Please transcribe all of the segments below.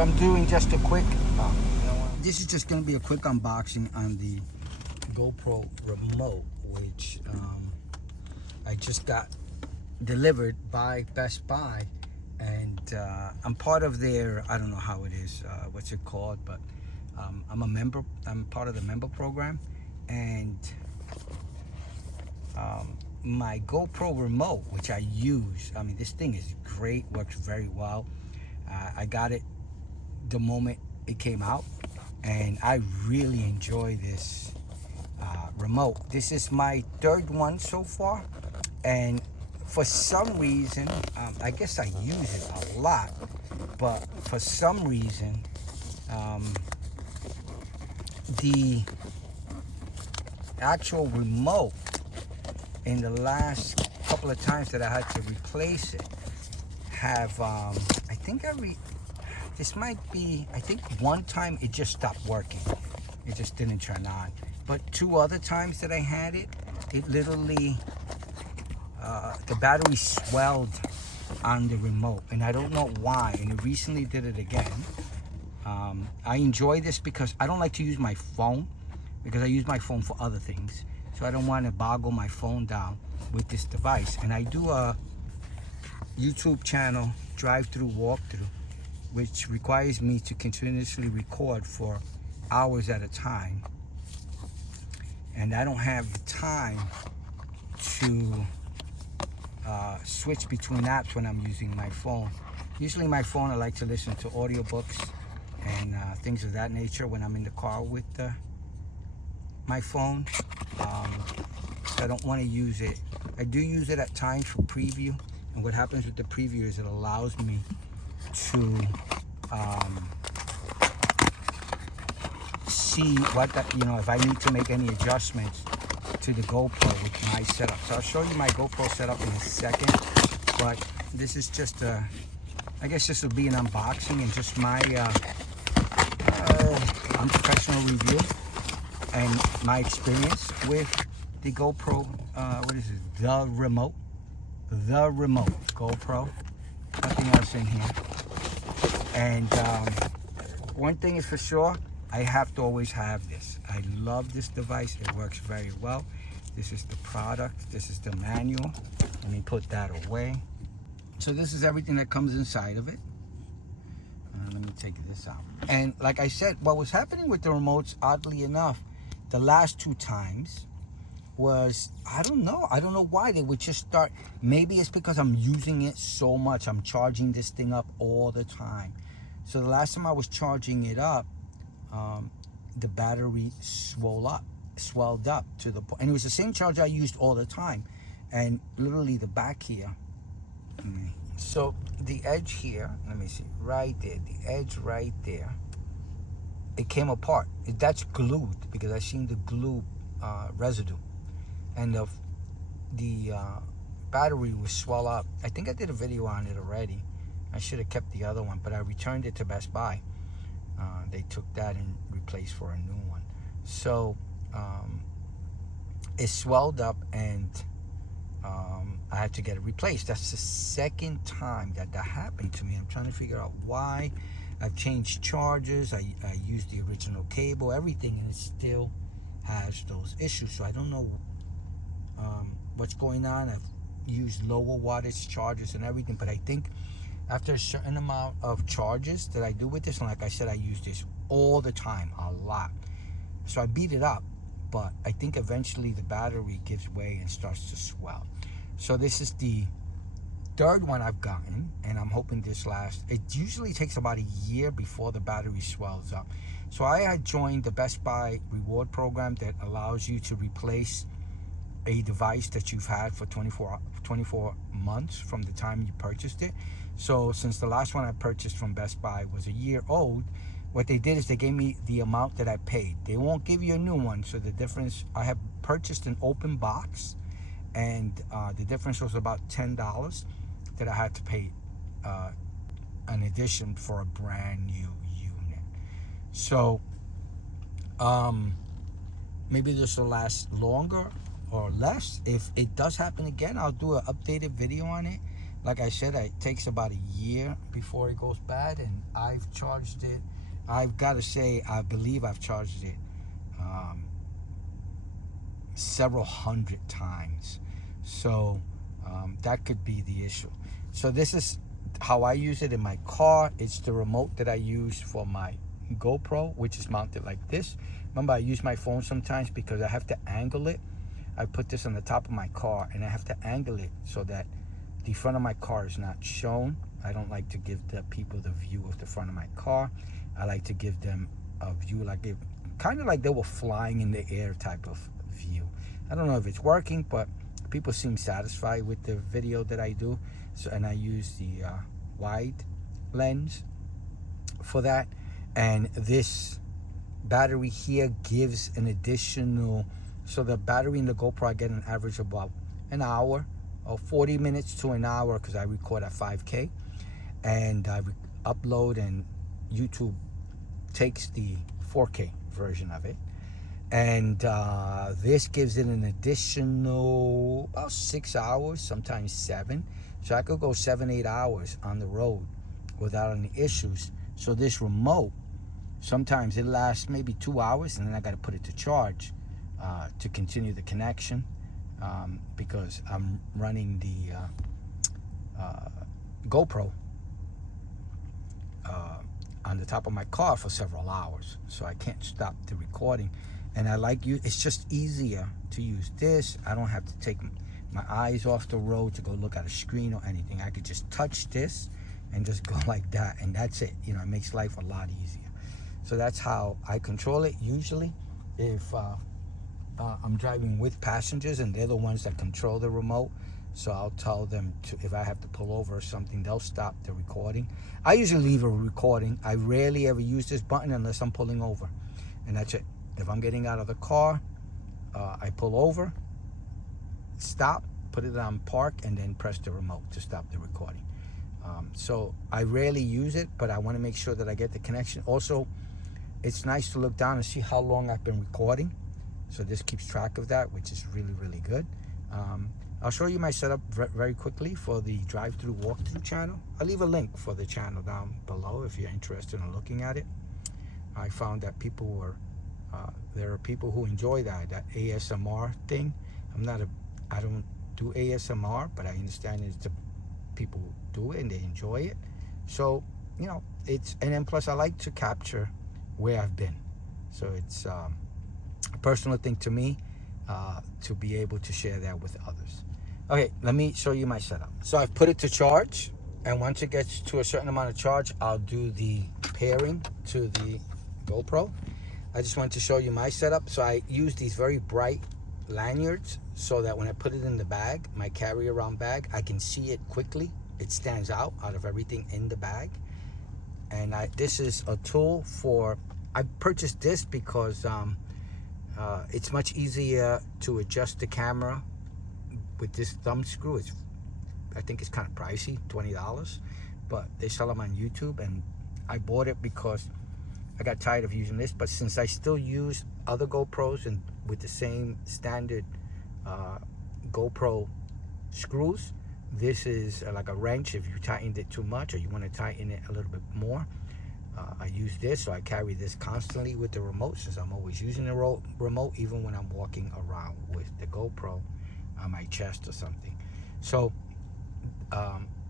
So I'm doing just a quick, this is just going to be a quick unboxing on the GoPro remote, which I just got delivered by Best Buy, and I'm part of their, I don't know how it is, what's it called, but I'm a member, I'm part of the member program, and my GoPro remote, which I use, I mean, this thing is great, works very well. I got it the moment it came out, and I really enjoy this remote. This is my third one so far, and for some reason, I guess I use it a lot, but for some reason, the actual remote, in the last couple of times that I had to replace it, have, I think this might be, I think one time it just stopped working. It just didn't turn on. But 2 other times that I had it, it literally, the battery swelled on the remote, and I don't know why, and it recently did it again. I enjoy this because I don't like to use my phone, because I use my phone for other things. So I don't want to boggle my phone down with this device. And I do a YouTube channel, drive-through walkthrough, which requires me to continuously record for hours at a time. And I don't have the time to switch between apps when I'm using my phone. Usually my phone, I like to listen to audiobooks and things of that nature when I'm in the car with my phone. I don't want to use it. I do use it at times for preview, and what happens with the preview is it allows me to see what that, you know, if I need to make any adjustments to the GoPro with my setup. So I'll show you my GoPro setup in a second, but this is just a, I guess this will be an unboxing and just my unprofessional review and my experience with the GoPro, what is it, the remote GoPro, nothing else in here. And one thing is for sure, I have to always have this. I love this device, it works very well. This is the product, this is the manual. Let me put that away. So this is everything that comes inside of it. Let me take this out. And like I said, what was happening with the remotes, oddly enough, the last 2 times was, I don't know why they would just start. Maybe it's because I'm using it so much. I'm charging this thing up all the time. So the last time I was charging it up, the battery swelled up to the point, and it was the same charge I used all the time. And literally the back here, so the edge here, let me see, right there, the edge right there, it came apart. That's glued because I seen the glue residue, and the battery was swell up. I think I did a video on it already. I should have kept the other one, but I returned it to Best Buy. They took that and replaced for a new one. So it swelled up, and I had to get it replaced. That's the second time that happened to me. I'm trying to figure out why. I've changed chargers, I used the original cable, everything, and it still has those issues. So I don't know what's going on. I've used lower wattage chargers and everything, but I think after a certain amount of charges that I do with this, and like I said, I use this all the time, a lot. So I beat it up, but I think eventually the battery gives way and starts to swell. So this is the 3rd one I've gotten, and I'm hoping this lasts. It usually takes about a year before the battery swells up. So I had joined the Best Buy reward program that allows you to replace a device that you've had for 24 months from the time you purchased it. So since the last one I purchased from Best Buy was a year old, what they did is they gave me the amount that I paid. They won't give you a new one, so the difference, I have purchased an open box, and the difference was about $10 that I had to pay an addition for a brand new unit. So maybe this will last longer or less. If it does happen again, I'll do an updated video on it. Like I said, it takes about a year before it goes bad, and I've charged it. I've got to say, I believe I've charged it several hundred times. So that could be the issue. So this is how I use it in my car. It's the remote that I use for my GoPro, which is mounted like this. Remember, I use my phone sometimes because I have to angle it. I put this on the top of my car, and I have to angle it so that the front of my car is not shown. I don't like to give the people the view of the front of my car. I like to give them a view like it, kind of like they were flying in the air type of view. I don't know if it's working, but people seem satisfied with the video that I do. So, and I use the wide lens for that. And this battery here gives an additional, so the battery in the GoPro, I get an average of about an hour or 40 minutes to an hour, because I record at 5K and I upload, and YouTube takes the 4K version of it. And this gives it an additional about 6 hours, sometimes 7. So I could go 7-8 hours on the road without any issues. So this remote, sometimes it lasts maybe 2 hours, and then I got to put it to charge to continue the connection, because I'm running the GoPro on the top of my car for several hours, so I can't stop the recording. And I like you, it's just easier to use this. I don't have to take my eyes off the road to go look at a screen or anything. I could just touch this and just go like that, and that's it. You know, it makes life a lot easier. So that's how I control it. Usually if I'm driving with passengers and they're the ones that control the remote, so I'll tell them to, if I have to pull over or something, they'll stop the recording. I usually leave a recording. I rarely ever use this button unless I'm pulling over, and that's it. If I'm getting out of the car, I pull over, stop, put it on park, and then press the remote to stop the recording. So I rarely use it, but I want to make sure that I get the connection. Also, it's nice to look down and see how long I've been recording. So this keeps track of that, which is really, really good. I'll show you my setup very quickly for the drive-through walkthrough channel. I'll leave a link for the channel down below if you're interested in looking at it. I found that people were, there are people who enjoy that ASMR thing. I don't do ASMR, but I understand it's the people who do it and they enjoy it. So, you know, it's, and then plus I like to capture where I've been. So it's a personal thing to me to be able to share that with others. Okay, let me show you my setup. So I've put it to charge, and once it gets to a certain amount of charge, I'll do the pairing to the GoPro. I just want to show you my setup. So I use these very bright lanyards so that when I put it in the bag, my carry-around bag, I can see it quickly. It stands out of everything in the bag. And this is a tool for, I purchased this because it's much easier to adjust the camera with this thumb screw. I think it's kind of pricey, $20, but they sell them on YouTube, and I bought it because I got tired of using this. But since I still use other GoPros and with the same standard GoPro screws, this is like a wrench if you tightened it too much or you want to tighten it a little bit more. I use this, so I carry this constantly with the remote, since I'm always using the remote, even when I'm walking around with the GoPro on my chest or something. So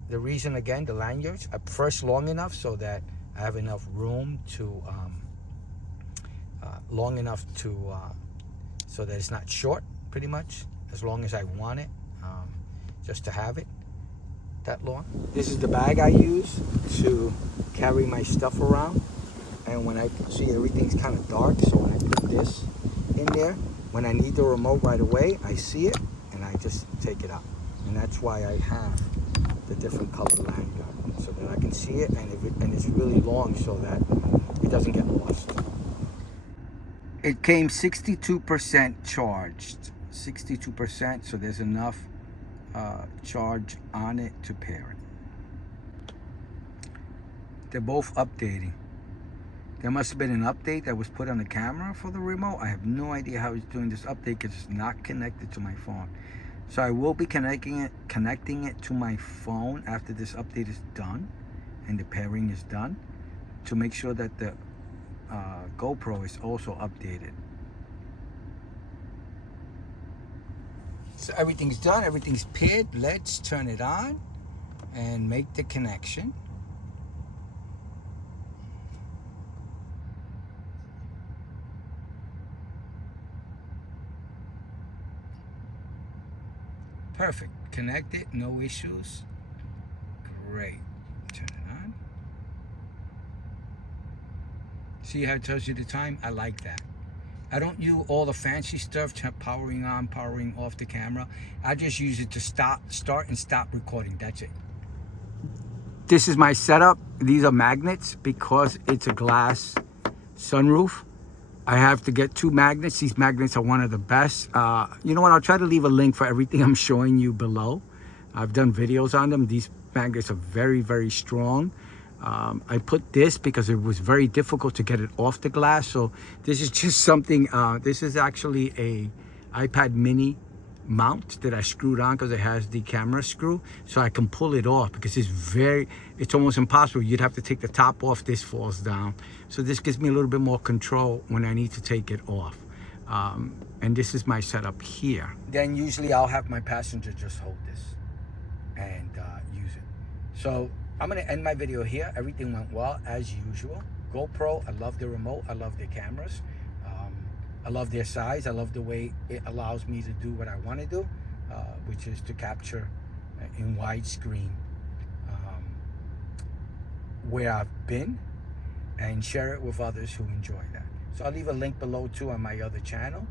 the reason, again, the lanyards are first long enough so that I have enough room to so that it's not short, pretty much, as long as I want it, just to have it that long. This is the bag I use to carry my stuff around, and when I see everything's kind of dark, so when I put this in there, when I need the remote right away, I see it and I just take it out. And that's why I have the different color lanyard, so that I can see it, and it's really long so that it doesn't get lost. It came 62% charged, 62%, so there's enough charge on it to pair it. They're both updating. There must have been an update that was put on the camera for the remote. I have no idea how it's doing this update because it's not connected to my phone. So I will be connecting it to my phone after this update is done and the pairing is done, to make sure that the GoPro is also updated. So everything's done, everything's paired. Let's turn it on and make the connection. Perfect. Connected, no issues. Great. Turn it on. See how it tells you the time? I like that. I don't use all the fancy stuff, powering on, powering off the camera. I just use it to start and stop recording. That's it. This is my setup. These are magnets because it's a glass sunroof. I have to get 2 magnets. These magnets are one of the best. You know what? I'll try to leave a link for everything I'm showing you below. I've done videos on them. These magnets are very, very strong. I put this because it was very difficult to get it off the glass. So this is just something, this is actually a iPad mini mount that I screwed on because it has the camera screw. So I can pull it off because it's almost impossible. You'd have to take the top off, this falls down. So this gives me a little bit more control when I need to take it off. And this is my setup here. Then usually I'll have my passenger just hold this and use it. So I'm gonna end my video here. Everything went well as usual. GoPro, I love the remote, I love their cameras. I love their size. I love the way it allows me to do what I want to do, which is to capture in widescreen where I've been and share it with others who enjoy that. So I'll leave a link below too on my other channel.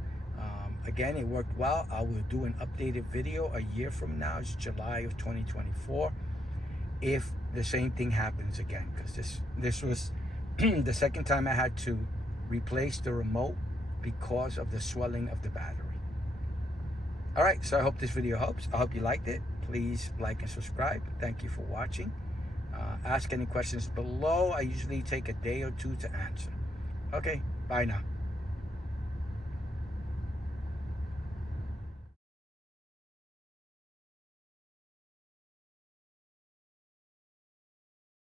Again, it worked well. I will do an updated video a year from now. It's July of 2024. If the same thing happens again, because this was the second time I had to replace the remote because of the swelling of the battery. All right, so I hope this video helps. I hope you liked it. Please like and subscribe. Thank you for watching. Ask any questions below. I usually take a day or two to answer. Okay, bye now.